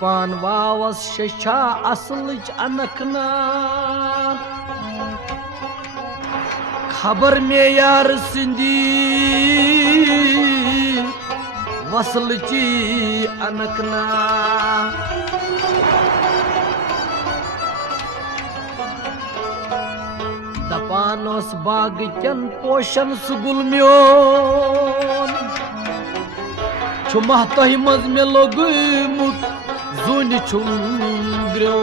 दपान वावस शशा असलच अनकना खबर में यार सिंदी वसलची अनकना दपानोस बाग चन पोशन सुगुल म्योन छुमा तही मज में लोगमुत जुन छुंद्रो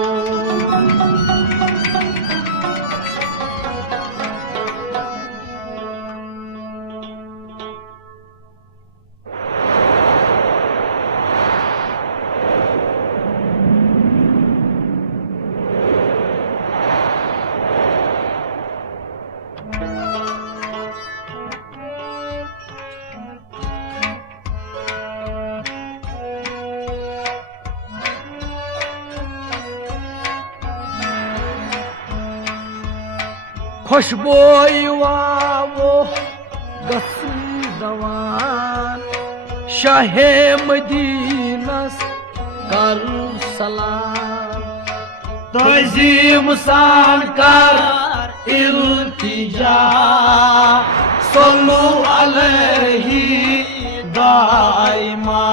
खुशबोई वावो गसूदवान शाहे मदीनस कर सलाम तजीम सान कर इल्तिजा सल्लु अलैहि दाइमा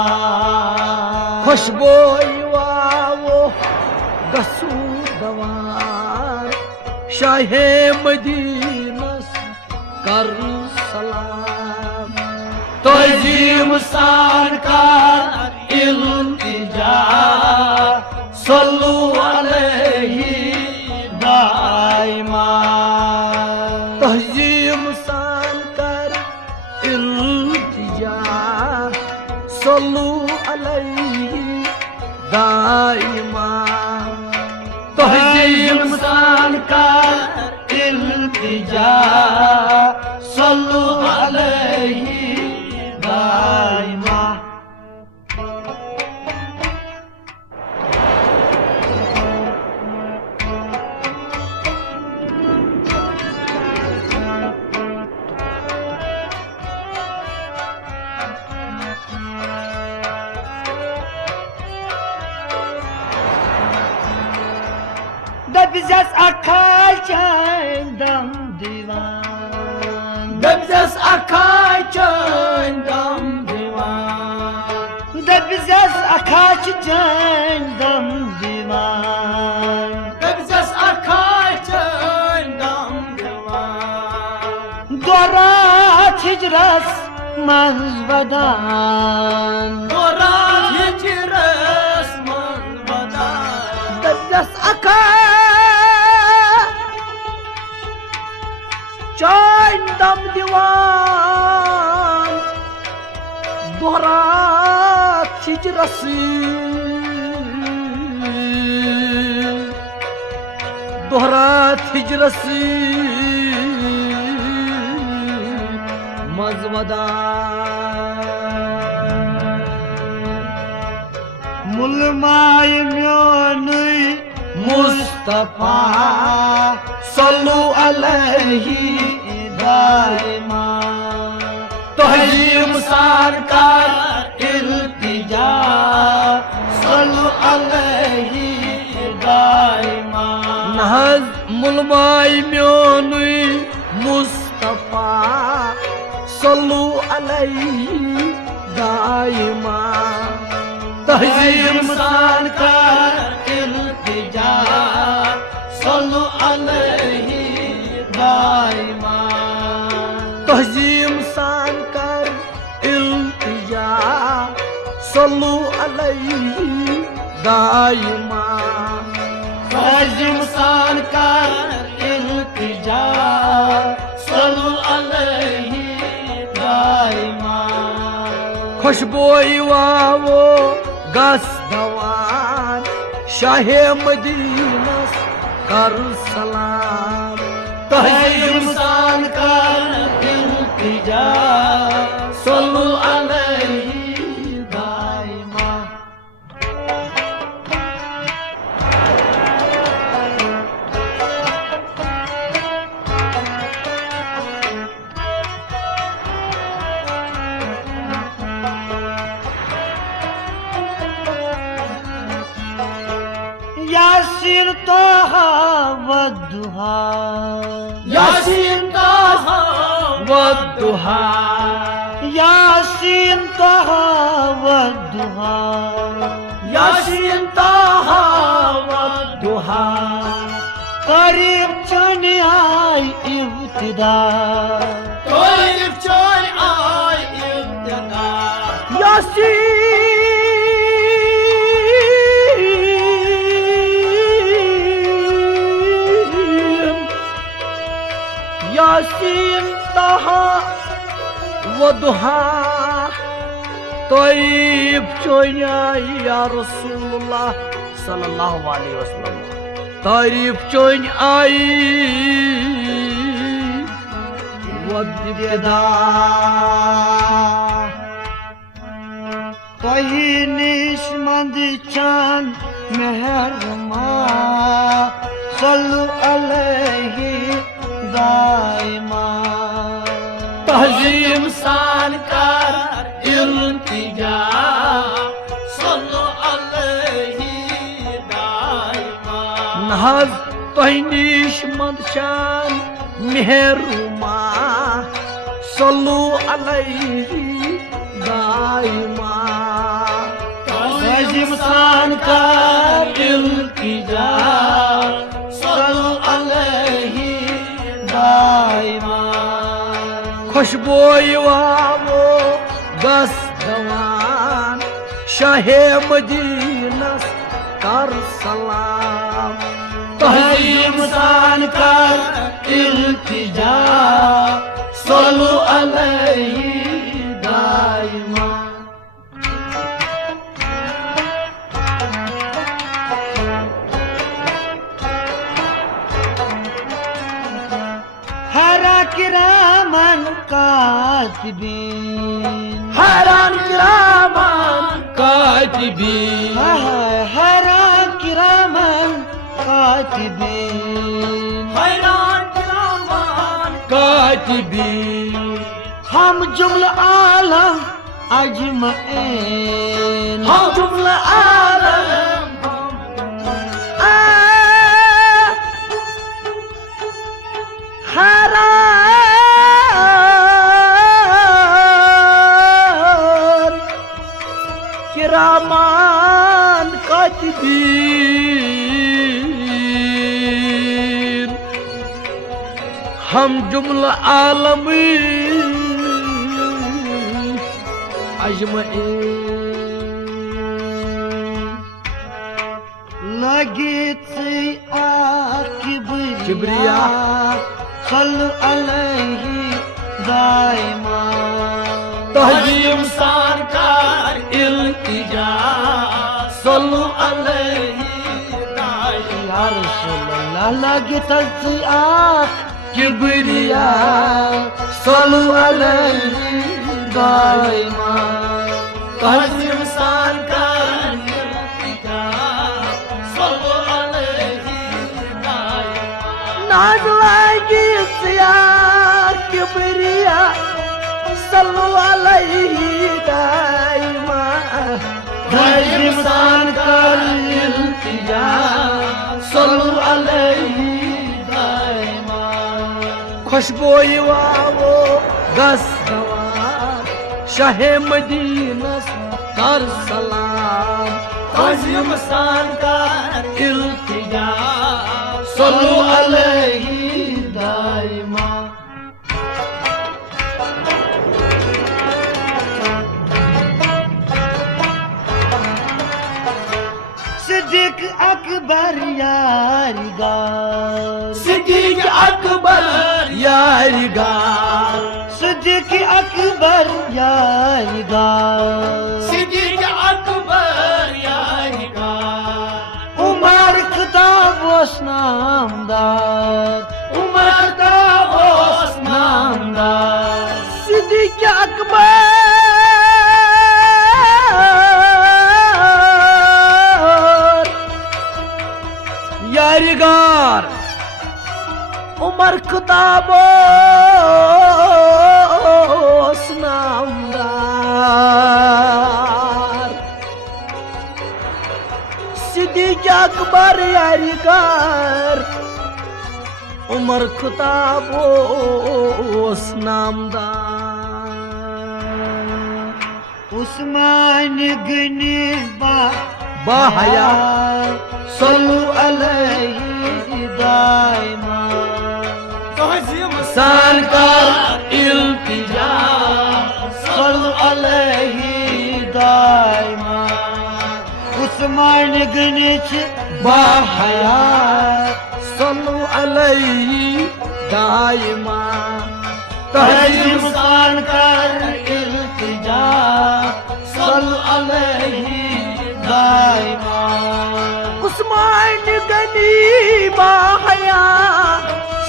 खुशबोई वावो गसूदवान शाहे मदीनस कर सलाम तजीम सान कर इल्तिजा सल्लु अलैहि दाइमा तजीम सान कर इल्तिजा सल्लु अलैहि दाइमा तजीम सान कर इल्तिजा सल्लु अलैहि दाइमा Debizes akay çayndam divan Debizes akay çayndam divan Debizes akay çayndam divan Debizes akay çayndam divan Dorat hicras mazbadan Dorat hicras mazbadan Debizes akay Çayndam divan Dohrat hicrası Dohrat hicrası mazvadan Mulmayım yönü Mustafa sallu aleyhi दाइमा तहजीम सान कर इल्तिजा सल्लु अलैहि दाइमा नहज मुलमाई म्योनुई मुस्तफा सल्लु अलैहि दाइमा तहजीम सान कर इल्तिजा सल्लु अलैहि दाइमा तहजीम सान कर इल्तिजा सल्लु अलैहि दाइमा तहजीम सान कर इल्तिजा सल्लु अलैहि दाइमा खुशबोई वावो गस दवान शाहे मदीनस कर सलाम तहजीम सान कर इल्तिजा सल्लु अलैहि दाइमा والضحى ياسين طه والضحى ياسين طه والضحى ياسين طه والضحى قريب چني آي ابتدا طيب جاي آي ابتدا ياسين طه وضحى طيب چونيا يا رسول الله صلى الله عليه وسلم تعريف چون آي وابتدا تۄہہِ نِش منٛد چند مہرما صلوا علیہ دائما تهزيم سان كار التجا صلوا عليه دائما نحظ تۄہہِ نِش منٛد چند مہرما صلوا علیہ دائما تهزيم سان كار التجا صلوا عليه دائما खुशबोई वावो बस दवान शाहे मदीनस कर सलाम तहजीम सान कर इल्तिजा सल्लु अलैहि दाइमा हरा किरामन कातिबीन हरान किरामान कातिबीन हरा किरामन कातिबीन हरान किरामान कातिबीन हम जुमला आलम अजमईन हम जुमला आलम हरान किरामान कातिबीन हम जुमला आलम अजमईन लगित किबरिया सल्लु अलैहि दाइमा तहजीम सान कर इल्तिजा सल्लु अलैहि दाइमा या रसूल अल्लाह लगित किबरिया सल्लु अलैहि दाइमा तहजीम सान कर इल्तिजा सल्लु अलैहि दाइमा नाज लगित किबरिया सल्लु अलैहि दाइमा तहजीम सान कर इल्तिजा सल्लु अलैहि दाइमा खुशबोई वावो गस गवार शाहे मदीनस कर सलाम तहजीम सान कर इल्तिजा सल्लु अलैहि दाइमा सिद्दीक अकबर यारिगार सिद्दीक अकबर यारिगार सिद्दीक अकबर यारिगार सिद्दीक अकबर यारिगार उमर खिताब ओस नामदार उमर का ओस नामदार सिद्दीक अकबर यारिगार उमर खिताबोस नामदार सिद्दीक अकबर यारिगार उमर खुताब ओस नामदार उस्मान गनी बाहया सल्लु अलैहि दाइमा सान कर इल्तिजा सल्लु अलैहि दाइमा उस्मान गनी बाहया सल्लु अलैहि दाइमा तहजीम सान कर इल्तिजा सल्लु अलैहि दाइमा उस्मान गनी बाहया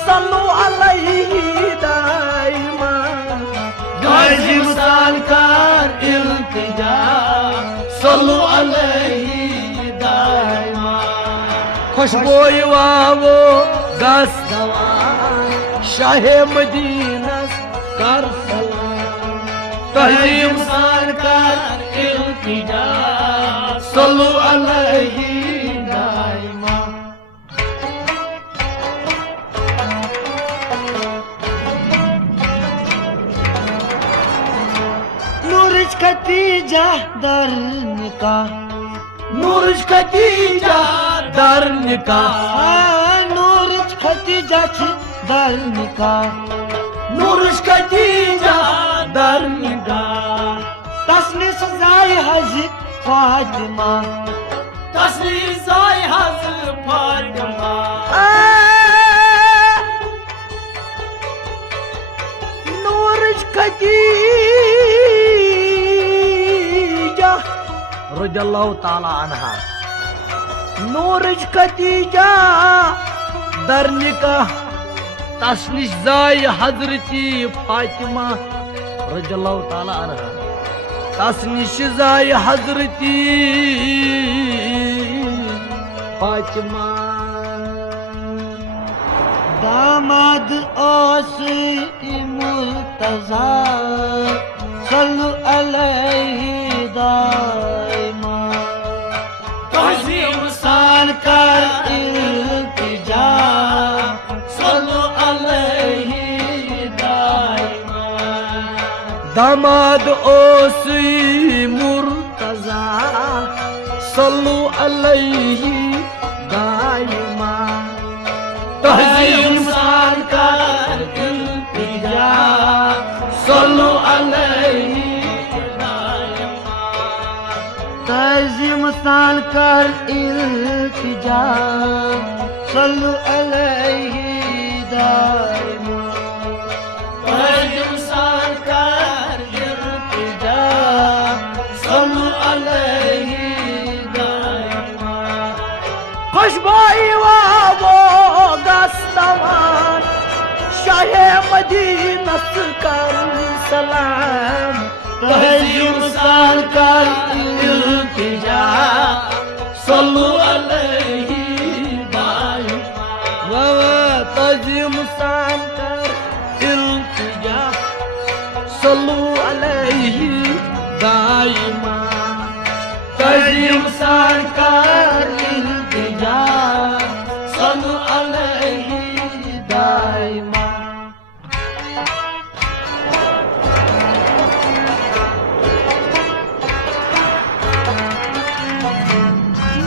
सल्लु अलैहि दाइमा तहजीम सान कर इल्तिजा सल्लु अलैहि दाइमा खुशबोई वावो गस्तवा शाहे मदीनस कर सलाम तहजीम सान कर इल्तिजा सल्लु अलैहि दाइमा नूरिज खतीजा दर निकाह नूरज खतीजा दर निकाह नूरिज खतीजा दर निकाह नूरज खतीजा दर निकाह तस्नी सजाई हज फातिमा तस्ली साई हज फातिमा नूरज खतीजा रज़ियल्लाहु ताला अन्हा नूरज खतीजा दर निकाह तस्निश जाय हजरती फातिमा रज़ियल्लाहु ताला अन्हा तस्निश जाय हजरती फातिमा दामाद ओस मुर्तजा सल्लु अलैहि दाइमा तहजीम सान कर इल्तिजा सल्लु अलैहि दाइमा दामाद ओस मुर्तजा सल्लु अलैहि दाइमा तहजीम सान कर इल्तिजा सल्लु अलैहि दाइमा तहजीम सान कर इल्तिजा सल्लु अलैहि दाइमा तहजीम सान कर इल्तिजा सल्लु अलैहि दाइमा खुशबोई वावो गस्तवान शाहे मदीनस कर सलाम तहजीम सान कर इल्तिजा सल्लु अलैहि दाइमा तहजीम सान कर इल्तिजा सल्लु अलैहि दाइमा तहजीम सान कर इल्तिजा सल्लु अलैहि दाइमा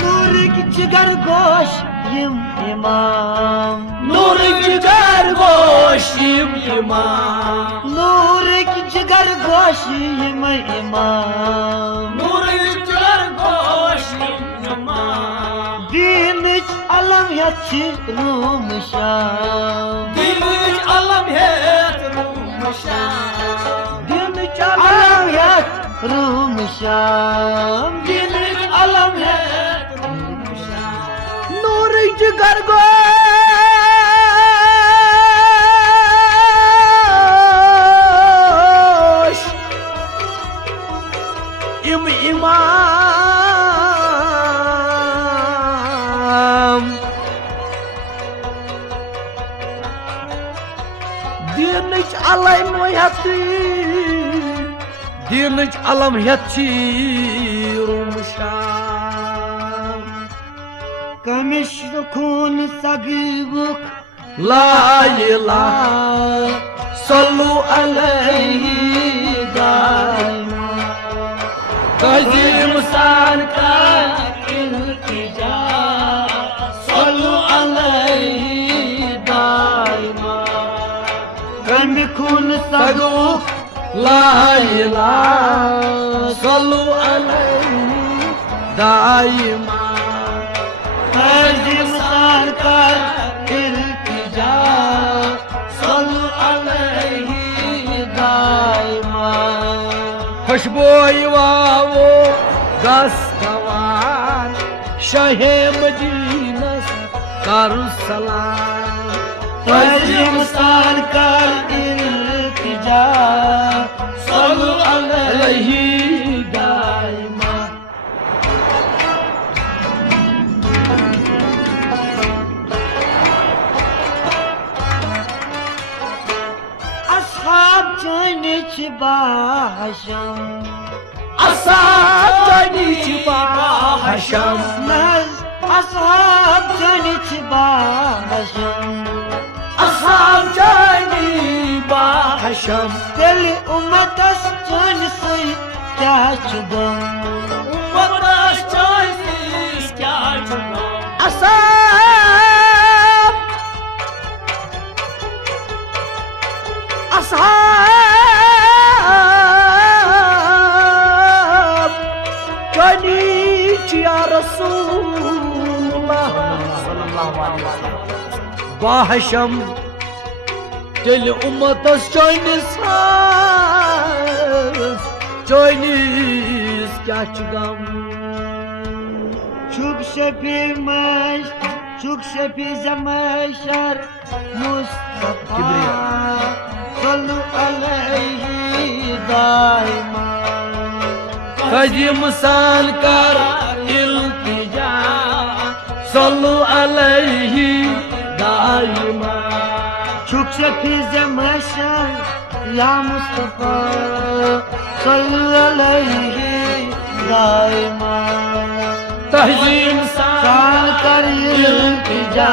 नूर की जिगर गोश यम इमाम नूर जिगर गोशिम इमाम नूर की जिगर गोश यम इमाम नूर जिगर गोशिम दीन अलम यछ रूम शाम दिल अलम हेत रूम शाम दिन अलम यछ रूम शाम दिल अलम हेत रूम शाम नूर जिगर गोश इमाम दीनच अलम यथी दीनच अलम यथी रूम शाम कमिश खून सगबुक ला इलाहा सल्लु अलैहि दाइमा तज़ीम सान कर इल्तिजा सल्लु अलैहि दाइमा कम खून सगो ला इलाहा सल्लु अलैहि दाइमा तज़ीम सान कर इल्तिजा सल्लु अलैहि दाइमा खुशबोई वावो गस्तवान शाहे मदीनस करु सलाम तज़ीम सान कर इल्तिजा सल्लु अलैहि दाइमा अस्हाब जानिच बाहशम असाब जानिच बाहशम नज अस्हाब जानिच बाहशम असाब जानी बाहशम दिल उम्मतस जान से क्या चुगम उम्मतस जानी क्या चुगम असाब जानी या रसूलुल्लाह सल्लल्लाहु अलैहि वसल्लम बाहशम तेल उम्मतस चोनिस क्या चुगम चुप शफी मश चुप शफी जमशर मुस्तफा सल्लु अलैहि दाइमा तज़ीम सान कर इल्तिजा सल्लु अलैहि दाइमा चुप शफी जमशर या मुस्तफा सल्लु अलैहि दाइमा तज़ीम सान कर इल्तिजा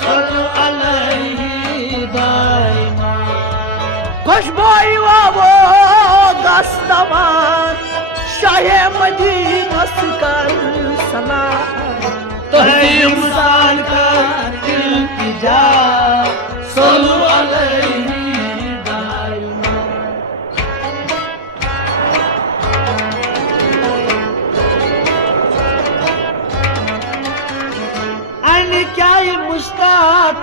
सल्लु अलैहि दाइमा खुशबोई वो गस्तवान शाहे मदीनस कर सलाम तज़ीम सान कर इल्तिजा सल्लु अलैहि दाइमा अन क्या ये मुश्ताक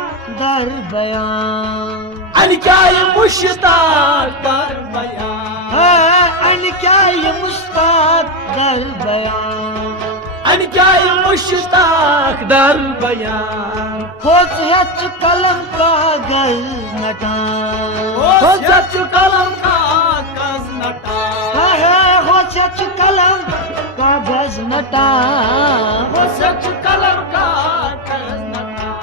दर बयान अन क्या ये मुश्ताक दर बयान अन क्या ये मुश्ताक दर बयान अन क्या ये मुश्ताक दर बयान होच कलम कागज नटान होच कलम कागज नटान होच कलम कागज नटान होच कलम कागज नटान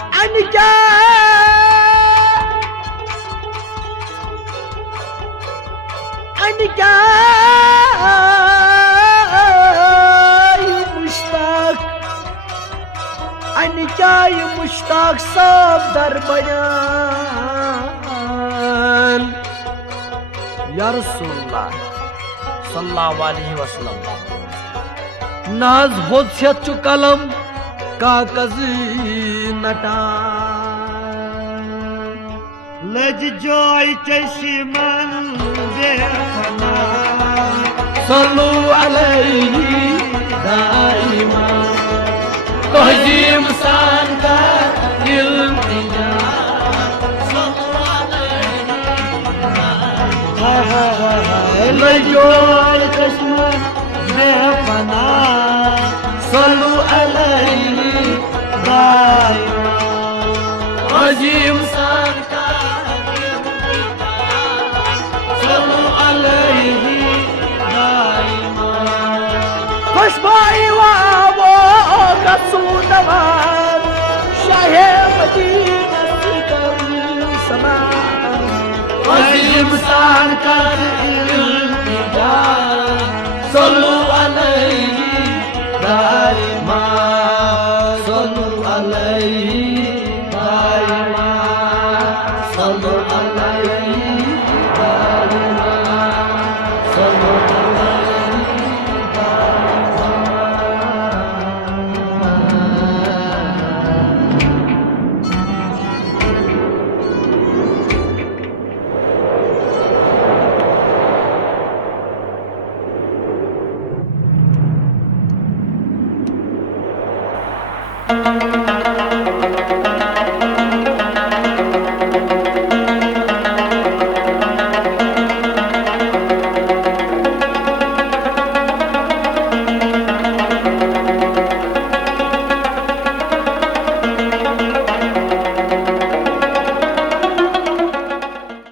अन क्या ये मुश्ताक सब दर बयान या रसूलुल्लाह सल्लल्लाहु अलैहि वसल्लम नाज होत चु कलम कागज नटान लज जोय चशी मन बेफना सल्लु अलैहि दाइमा तज़ीम सान कर इल्तिजा सल्लु अलैहि लज जोय चशी मन बेफना सल्लु अलैहि दाइमा तज़ीम सान कर इल्तिजा सल्लु अलैहि दाइमा खुशबोई वो रसूलवान शाहे मदीनस कर सलाम तज़ीम सान कर इल्तिजा सल्लु